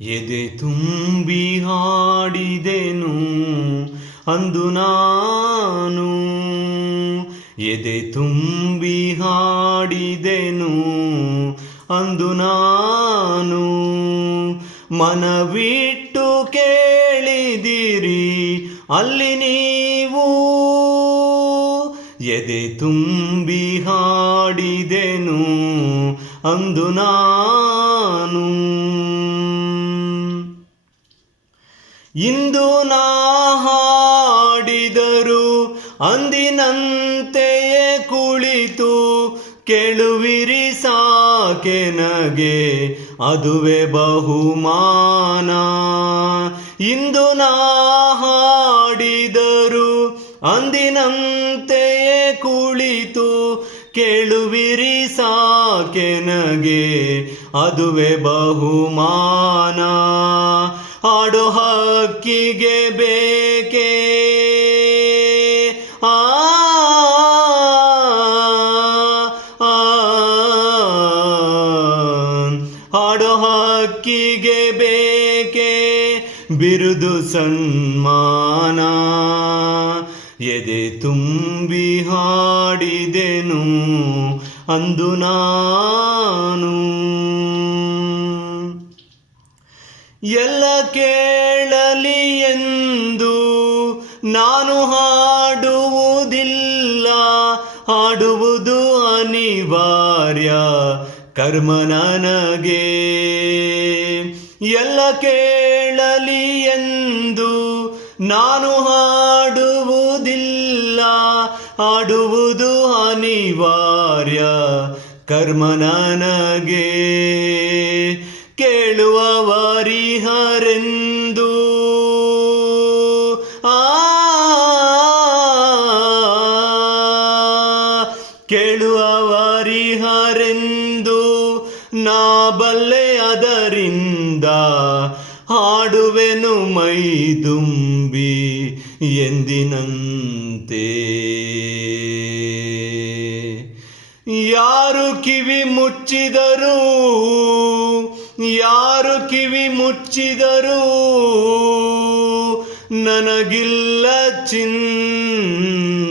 ಎದೆ ತುಂಬಿ ಹಾಡಿದೆನು ಅಂದು ನಾನು, ಎದೆ ತುಂಬಿ ಹಾಡಿದೆನು ಅಂದು ನಾನು. ಮನವಿಟ್ಟು ಕೇಳಿದಿರಿ ಅಲ್ಲಿ ನೀವು, ಎದೆ ತುಂಬಿ ಹಾಡಿದೆನು ಅಂದು ನಾನು. ಇಂದು ನಾ ಹಾಡಿದರು ಅಂದಿನಂತೆಯೇ ಕುಳಿತು ಕೇಳುವಿರಿ ಸಾಕೆನಗೆ, ಅದುವೇ ಬಹುಮಾನ. ಇಂದು ನಾ ಹಾಡಿದರು ಅಂದಿನಂತೆಯೇ ಕುಳಿತು ಕೇಳುವಿರಿ ಸಾಕೆನಗೆ, ಅದುವೇ ಬಹುಮಾನ. ಹಾಡೋ ಹಕ್ಕಿಗೆ ಬೇಕೇ ಹಾಡೋ ಹಕ್ಕಿಗೆ ಬೇಕೇ ಬಿರುದು ಸನ್ಮಾನ. ಎದೆ ತುಂಬಿ ಹಾಡಿದೆನು ಅಂದು ನಾನು. ಎಲ್ಲ ಕೇಳಲಿ ಎಂದು ನಾನು ಹಾಡುವುದಿಲ್ಲ, ಹಾಡುವುದು ಅನಿವಾರ್ಯ ಕರ್ಮ ನನಗೆ. ಎಲ್ಲ ಕೇಳಲಿ ಎಂದು ನಾನು ಹಾಡುವುದಿಲ್ಲ, ಹಾಡುವುದು ಅನಿವಾರ್ಯ ಕರ್ಮ ನನಗೆ. ಕೇಳುವವರಿಹರೆಂದು ಕೇಳುವವರಿಹರೆಂದು ನಾ ಬಲ್ಲೆ, ಅದರಿಂದ ಹಾಡುವೆನು ಮೈದುಂಬಿ ಎಂದಿನಂತೆ. ಯಾರು ಕಿವಿ ಮುಚ್ಚಿದರು, ಯಾರು ಕಿವಿ ಮುಚ್ಚಿದರು ನನಗಿಲ್ಲ ಚಿಂತೆ.